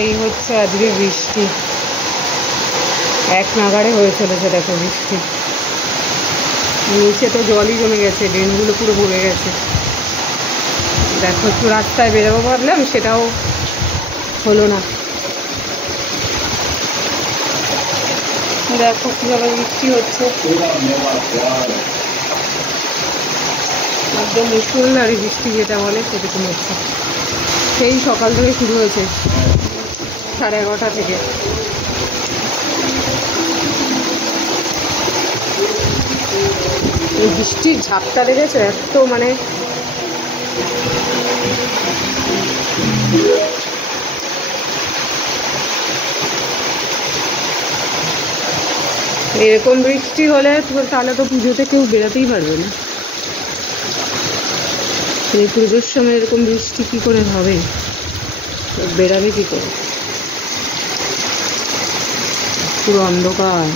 এই হচ্ছে আজকে বৃষ্টি, এক নাগাড়ে হয়ে চলেছে। দেখো বৃষ্টি, নিচে তো জলই জমে গেছে, ড্রেনগুলো পুরো ভরে গেছে। দেখো একটু রাস্তায় বেরোবো ভাবলাম, সেটাও হলো না। দেখো কীভাবে বৃষ্টি হচ্ছে, একদম মুষলধারে বৃষ্টি যেটা বলে সেরকম হচ্ছে। সেই সকাল থেকে শুরু হয়েছে, 11:30 থেকে। এই বৃষ্টির ঝাপটা দেখেছো, এত মানে এরকম বৃষ্টি হলে তাহলে তো পুজোতে কেউ বেরোতেই পারবে না। এই পুজোর সময় এরকম বৃষ্টি কি করে হবে, বেরাবে কি করে? পুরো অন্ধকার।